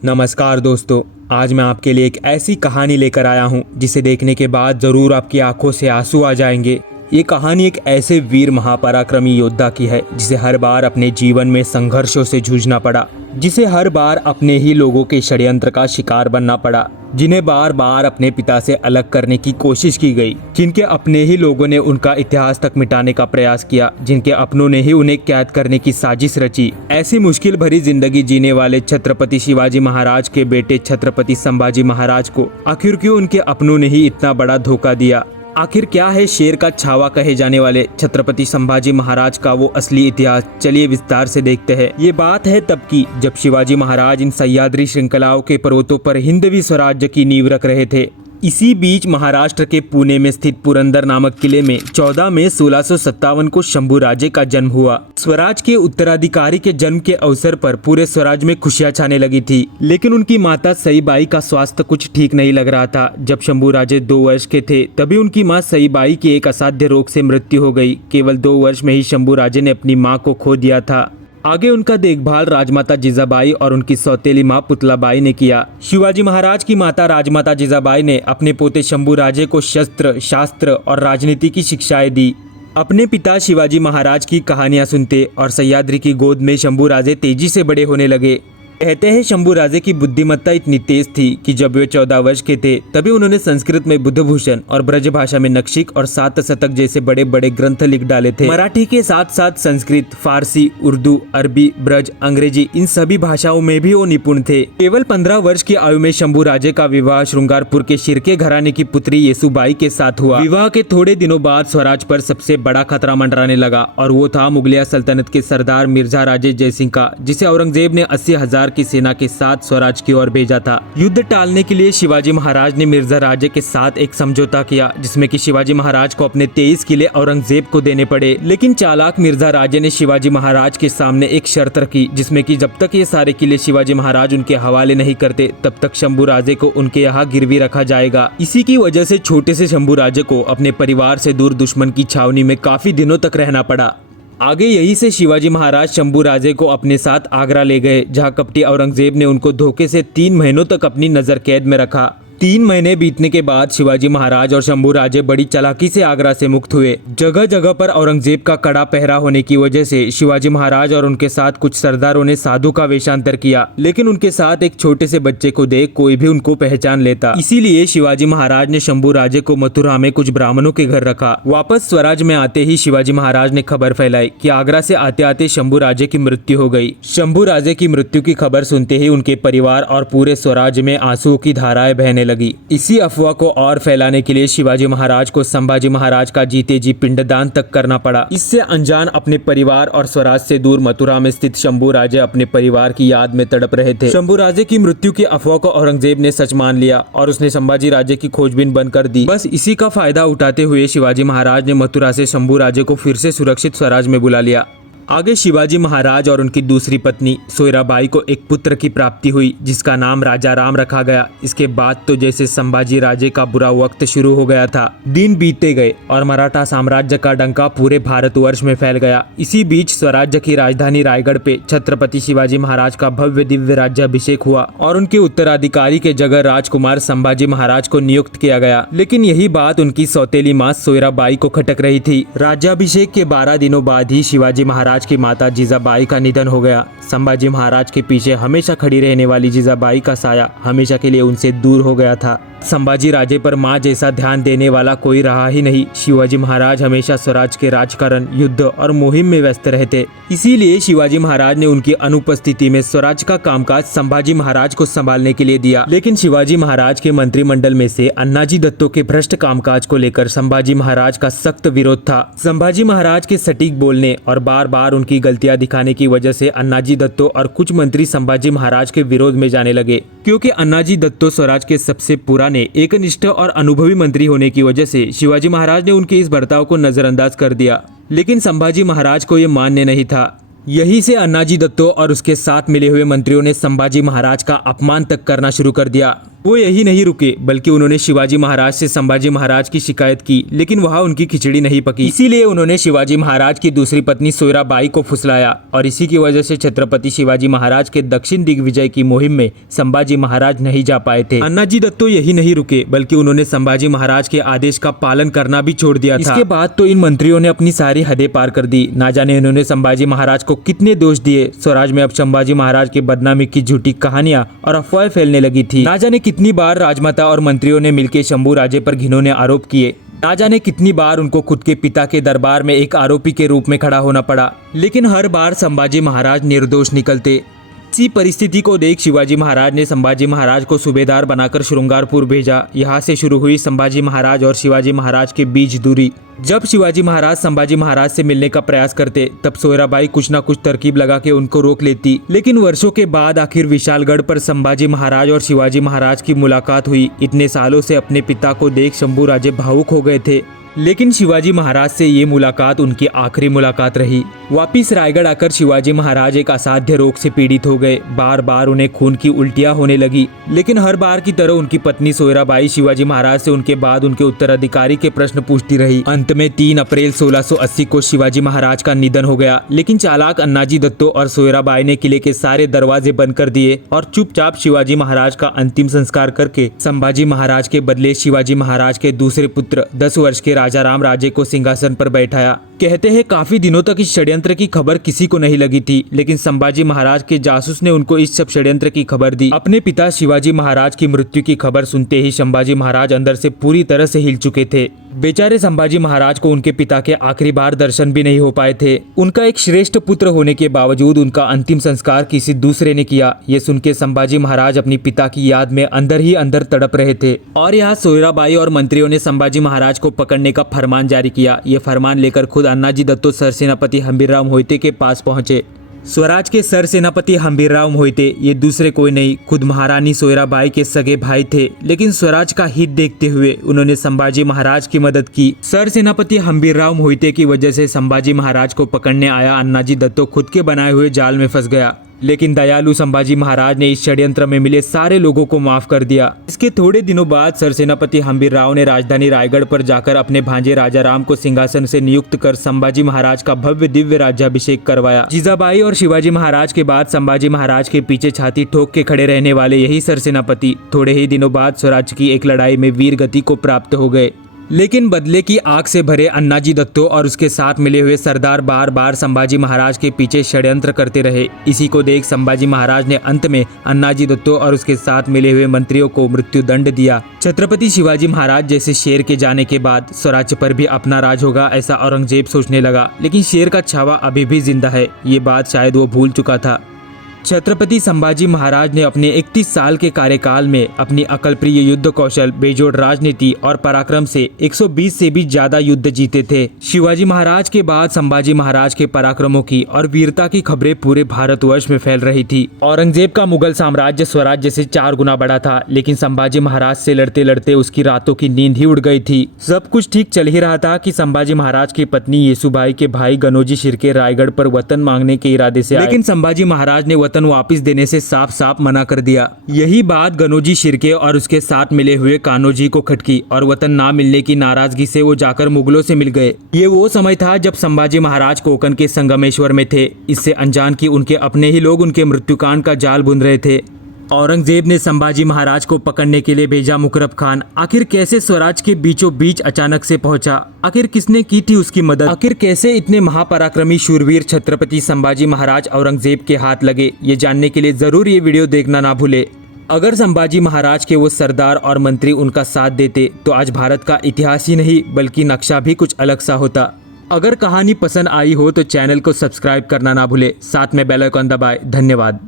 नमस्कार दोस्तों, आज मैं आपके लिए एक ऐसी कहानी लेकर आया हूं जिसे देखने के बाद ज़रूर आपकी आंखों से आंसू आ जाएंगे। ये कहानी एक ऐसे वीर महापराक्रमी योद्धा की है जिसे हर बार अपने जीवन में संघर्षों से जूझना पड़ा, जिसे हर बार अपने ही लोगों के षड्यंत्र का शिकार बनना पड़ा, जिन्हें बार बार अपने पिता से अलग करने की कोशिश की गई, जिनके अपने ही लोगों ने उनका इतिहास तक मिटाने का प्रयास किया, जिनके अपनों ने ही उन्हें कैद करने की साजिश रची। ऐसी मुश्किल भरी जिंदगी जीने वाले छत्रपति शिवाजी महाराज के बेटे छत्रपति संभाजी महाराज को आखिर क्यों उनके अपनों ने ही इतना बड़ा धोखा दिया? आखिर क्या है शेर का छावा कहे जाने वाले छत्रपति संभाजी महाराज का वो असली इतिहास? चलिए विस्तार से देखते हैं। ये बात है तब की जब शिवाजी महाराज इन सह्याद्री श्रृंखलाओं के पर्वतों पर हिंदवी स्वराज्य की नींव रख रहे थे। इसी बीच महाराष्ट्र के पुणे में स्थित पुरंदर नामक किले में 14 मई 1657 को शंभू राजे का जन्म हुआ। स्वराज के उत्तराधिकारी के जन्म के अवसर पर पूरे स्वराज में खुशियां छाने लगी थी, लेकिन उनकी माता सईबाई का स्वास्थ्य कुछ ठीक नहीं लग रहा था। जब शंभू राजे 2 वर्ष के थे तभी उनकी मां सईबाई की एक असाध्य रोग से मृत्यु हो गई। केवल 2 वर्ष में ही शंभू राजे ने अपनी मां को खो दिया था। आगे उनका देखभाल राजमाता जिजाबाई और उनकी सौतेली मां पुतलाबाई ने किया। शिवाजी महाराज की माता राजमाता जिजाबाई ने अपने पोते शंभू राजे को शस्त्र, शास्त्र और राजनीति की शिक्षाएं दी। अपने पिता शिवाजी महाराज की कहानियां सुनते और सह्याद्री की गोद में शंभू राजे तेजी से बड़े होने लगे। कहते हैं शंभू राजे की बुद्धिमत्ता इतनी तेज थी कि जब वे 14 वर्ष के थे तभी उन्होंने संस्कृत में बुद्धभूषण और ब्रज भाषा में नक्शिक और 7 शतक जैसे बड़े बड़े ग्रंथ लिख डाले थे। मराठी के साथ साथ संस्कृत, फारसी, उर्दू, अरबी, ब्रज, अंग्रेजी इन सभी भाषाओं में भी वो निपुण थे। केवल 15 वर्ष की आयु में शंभू राजे का विवाह श्रृंगारपुर के शिर्के घराने की पुत्री येसुबाई के साथ हुआ। विवाह के थोड़े दिनों बाद स्वराज पर सबसे बड़ा खतरा मंडराने लगा और वो था मुगलिया सल्तनत के सरदार मिर्जा राजे जयसिंह का, जिसे औरंगजेब ने 80,000 की सेना के साथ स्वराज की ओर भेजा था। युद्ध टालने के लिए शिवाजी महाराज ने मिर्जा राजे के साथ एक समझौता किया जिसमें कि शिवाजी महाराज को अपने 23 किले औरंगजेब को देने पड़े। लेकिन चालाक मिर्जा राजे ने शिवाजी महाराज के सामने एक शर्त रखी जिसमें कि जब तक ये सारे किले शिवाजी महाराज उनके हवाले नहीं करते तब तक शंभू राजे को उनके यहाँ गिरवी रखा जाएगा। इसी की वजह से छोटे से शंभू राजे को अपने परिवार से दूर दुश्मन की छावनी में काफी दिनों तक रहना पड़ा। आगे यही से शिवाजी महाराज शंभू राजे को अपने साथ आगरा ले गए, जहां कपटी औरंगजेब ने उनको धोखे से 3 महीनों तक अपनी नजर कैद में रखा। 3 महीने बीतने के बाद शिवाजी महाराज और शंभू राजे बड़ी चालाकी से आगरा से मुक्त हुए। जगह जगह पर औरंगजेब का कड़ा पहरा होने की वजह से शिवाजी महाराज और उनके साथ कुछ सरदारों ने साधु का वेशांतर किया, लेकिन उनके साथ एक छोटे से बच्चे को देख कोई भी उनको पहचान लेता। इसीलिए शिवाजी महाराज ने शंभू राजे को मथुरा में कुछ ब्राह्मणों के घर रखा। वापस स्वराज में आते ही शिवाजी महाराज ने खबर फैलाई कि आगरा से आते आते शंभू राजे की मृत्यु हो गई। शंभू राजे की मृत्यु की खबर सुनते ही उनके परिवार और पूरे स्वराज में आंसुओं की धाराएं बहने लगी। इसी अफवाह को और फैलाने के लिए शिवाजी महाराज को संभाजी महाराज का जीते जी पिंडदान तक करना पड़ा। इससे अनजान अपने परिवार और स्वराज से दूर मथुरा में स्थित शंभू राजे अपने परिवार की याद में तड़प रहे थे। शंभू राजे की मृत्यु की अफवाह को औरंगजेब ने सच मान लिया और उसने संभाजी राजे की खोजबीन बंद कर दी। बस इसी का फायदा उठाते हुए शिवाजी महाराज ने मथुरा से शंभू राजे को फिर से सुरक्षित स्वराज में बुला लिया। आगे शिवाजी महाराज और उनकी दूसरी पत्नी सोयराबाई को एक पुत्र की प्राप्ति हुई जिसका नाम राजा राम रखा गया। इसके बाद तो जैसे संभाजी राजे का बुरा वक्त शुरू हो गया था। दिन बीतते गए और मराठा साम्राज्य का डंका पूरे भारतवर्ष में फैल गया। इसी बीच स्वराज्य की राजधानी रायगढ़ पे छत्रपति शिवाजी महाराज का भव्य दिव्य राज्याभिषेक हुआ और उनके उत्तराधिकारी के जगह राजकुमार संभाजी महाराज को नियुक्त किया गया। लेकिन यही बात उनकी सौतेली मां सोयराबाई को खटक रही थी। राज्याभिषेक के 12 दिनों बाद ही शिवाजी महाराज की माता जिजाबाई का निधन हो गया। संभाजी महाराज के पीछे हमेशा खड़ी रहने वाली जिजाबाई का साया हमेशा के लिए उनसे दूर हो गया था। संभाजी राजे पर मां जैसा ध्यान देने वाला कोई रहा ही नहीं। शिवाजी महाराज हमेशा स्वराज के राजकारण, युद्ध और मुहिम में व्यस्त रहते। इसीलिए शिवाजी महाराज ने उनकी अनुपस्थिति में स्वराज का कामकाज संभाजी महाराज को संभालने के लिए दिया। लेकिन शिवाजी महाराज के मंत्रिमंडल में से अन्नाजी दत्तो के भ्रष्ट कामकाज को लेकर संभाजी महाराज का सख्त विरोध था। संभाजी महाराज के सटीक बोलने और बार बार उनकी गलतियां दिखाने की वजह से अन्नाजी दत्तो और कुछ मंत्री संभाजी महाराज के विरोध में जाने लगे। क्योंकि अन्नाजी दत्तो स्वराज के सबसे पुराने एकनिष्ठ और अनुभवी मंत्री होने की वजह से शिवाजी महाराज ने उनके इस बर्ताव को नजरअंदाज कर दिया। लेकिन संभाजी महाराज को यह मान्य नहीं था। यही से अन्नाजी दत्तो और उसके साथ मिले हुए मंत्रियों ने संभाजी महाराज का अपमान तक करना शुरू कर दिया। वो यही नहीं रुके बल्कि उन्होंने शिवाजी महाराज से संभाजी महाराज की शिकायत की, लेकिन वहाँ उनकी खिचड़ी नहीं पकी। इसीलिए उन्होंने शिवाजी महाराज की दूसरी पत्नी सोयराबाई को फुसलाया और इसी की वजह से छत्रपति शिवाजी महाराज के दक्षिण दिग्विजय की मुहिम में संभाजी महाराज नहीं जा पाए थे। अन्नाजी दत्तो यही नहीं रुके बल्कि उन्होंने संभाजी महाराज के आदेश का पालन करना भी छोड़ दिया था। इसके बाद तो इन मंत्रियों ने अपनी सारी हदें पार कर दी। ना जाने इन्होंने संभाजी महाराज को कितने दोष दिए। स्वराज में अब संभाजी महाराज की बदनामी की झूठी कहानियां और अफवाहें फैलने लगी थी। ना जाने कितनी बार राजमाता और मंत्रियों ने मिलकर शंभू राजे पर घिनौने आरोप किए। ना जाने कितनी बार उनको खुद के पिता के दरबार में एक आरोपी के रूप में खड़ा होना पड़ा, लेकिन हर बार संभाजी महाराज निर्दोष निकलते। इसी परिस्थिति को देख शिवाजी महाराज ने संभाजी महाराज को सूबेदार बनाकर श्रृंगारपुर भेजा। यहाँ से शुरू हुई संभाजी महाराज और शिवाजी महाराज के बीच दूरी। जब शिवाजी महाराज संभाजी महाराज से मिलने का प्रयास करते तब सोयराबाई कुछ न कुछ तरकीब लगा के उनको रोक लेती, लेकिन वर्षों के बाद आखिर विशालगढ़ पर संभाजी महाराज और शिवाजी महाराज की मुलाकात हुई। इतने सालों से अपने पिता को देख शंभू राजे भावुक हो गए थे, लेकिन शिवाजी महाराज से ये मुलाकात उनकी आखिरी मुलाकात रही। वापिस रायगढ़ आकर शिवाजी महाराज एक असाध्य रोग से पीड़ित हो गए। बार बार उन्हें खून की उल्टियां होने लगी, लेकिन हर बार की तरह उनकी पत्नी सोयराबाई शिवाजी महाराज से उनके बाद उनके उत्तराधिकारी के प्रश्न पूछती रही। अंत में 3 अप्रैल 1680 को शिवाजी महाराज का निधन हो गया, लेकिन चालाक अन्नाजी दत्तो और सोयराबाई ने किले के सारे दरवाजे बंद कर दिए और चुपचाप शिवाजी महाराज का अंतिम संस्कार करके संभाजी महाराज के बदले शिवाजी महाराज के दूसरे पुत्र 10 वर्ष के राजाराम राजे को सिंहासन पर बैठाया। कहते हैं काफी दिनों तक इस षड्यंत्र की खबर किसी को नहीं लगी थी, लेकिन संभाजी महाराज के जासूस ने उनको इस सब षड्यंत्र की खबर दी। अपने पिता शिवाजी महाराज की मृत्यु की खबर सुनते ही संभाजी महाराज अंदर से पूरी तरह से हिल चुके थे। बेचारे संभाजी महाराज को उनके पिता के आखिरी बार दर्शन भी नहीं हो पाए थे। उनका एक श्रेष्ठ पुत्र होने के बावजूद उनका अंतिम संस्कार किसी दूसरे ने किया। ये सुन के संभाजी महाराज अपनी पिता की याद में अंदर ही अंदर तड़प रहे थे। और यहाँ सोयराबाई और मंत्रियों ने संभाजी महाराज को पकड़ने का फरमान जारी किया। ये फरमान लेकर खुद अन्नाजी दत्तो सरसेनापति हंबीरराव मोहिते के पास पहुंचे। स्वराज के सरसेनापति हंबीरराव मोहिते ये दूसरे कोई नहीं, खुद महारानी सोयराबाई के सगे भाई थे, लेकिन स्वराज का हित देखते हुए उन्होंने संभाजी महाराज की मदद की। सरसेनापति हंबीरराव मोहिते की वजह से संभाजी महाराज को पकड़ने आया अन्नाजी दत्तो खुद के बनाए हुए जाल में फंस गया, लेकिन दयालु संभाजी महाराज ने इस षड्यंत्र में मिले सारे लोगों को माफ कर दिया। इसके थोड़े दिनों बाद सरसेनापति हंबीरराव ने राजधानी रायगढ़ पर जाकर अपने भांजे राजाराम को सिंहासन से नियुक्त कर संभाजी महाराज का भव्य दिव्य राज्याभिषेक करवाया। जीजाबाई और शिवाजी महाराज के बाद संभाजी महाराज के पीछे छाती ठोक के खड़े रहने वाले यही सरसेनापति थोड़े ही दिनों बाद स्वराज की एक लड़ाई में वीर गति को प्राप्त हो गए। लेकिन बदले की आग से भरे अन्नाजी दत्तो और उसके साथ मिले हुए सरदार बार बार संभाजी महाराज के पीछे षड्यंत्र करते रहे। इसी को देख संभाजी महाराज ने अंत में अन्नाजी दत्तो और उसके साथ मिले हुए मंत्रियों को मृत्यु दंड दिया। छत्रपति शिवाजी महाराज जैसे शेर के जाने के बाद स्वराज्य पर भी अपना राज होगा ऐसा औरंगजेब सोचने लगा, लेकिन शेर का छावा अभी भी जिंदा है, ये बात शायद वो भूल चुका था। छत्रपति संभाजी महाराज ने अपने 31 साल के कार्यकाल में अपनी अकलप्रिय युद्ध कौशल, बेजोड़ राजनीति और पराक्रम से 120 से भी ज्यादा युद्ध जीते थे। शिवाजी महाराज के बाद संभाजी महाराज के पराक्रमों की और वीरता की खबरें पूरे भारतवर्ष में फैल रही थी। औरंगजेब का मुगल साम्राज्य स्वराज्य से 4 गुना बड़ा था, लेकिन संभाजी महाराज से लड़ते लड़ते उसकी रातों की नींद ही उड़ गई थी। सब कुछ ठीक चल ही रहा था कि संभाजी महाराज की पत्नी येसुबाई के भाई गनोजी शिर्के रायगढ़ पर वतन मांगने के इरादे से आए, लेकिन संभाजी महाराज ने वतन वापस देने से साफ साफ मना कर दिया। यही बात गनोजी शिर्के और उसके साथ मिले हुए कान्होजी को खटकी और वतन ना मिलने की नाराजगी से वो जाकर मुगलों से मिल गए। ये वो समय था जब संभाजी महाराज कोंकण के संगमेश्वर में थे। इससे अनजान कि उनके अपने ही लोग उनके मृत्युकांड का जाल बुन रहे थे। औरंगजेब ने संभाजी महाराज को पकड़ने के लिए भेजा मुकरब खान। आखिर कैसे स्वराज के बीचों बीच अचानक से पहुंचा? आखिर किसने की थी उसकी मदद? आखिर कैसे इतने महापराक्रमी शूरवीर छत्रपति संभाजी महाराज औरंगजेब के हाथ लगे? ये जानने के लिए जरूर ये वीडियो देखना ना भूले। अगर संभाजी महाराज के वो सरदार और मंत्री उनका साथ देते तो आज भारत का इतिहास ही नहीं बल्कि नक्शा भी कुछ अलग सा होता। अगर कहानी पसंद आई हो तो चैनल को सब्सक्राइब करना ना भूले, साथ में बेल आइकन दबाएं। धन्यवाद।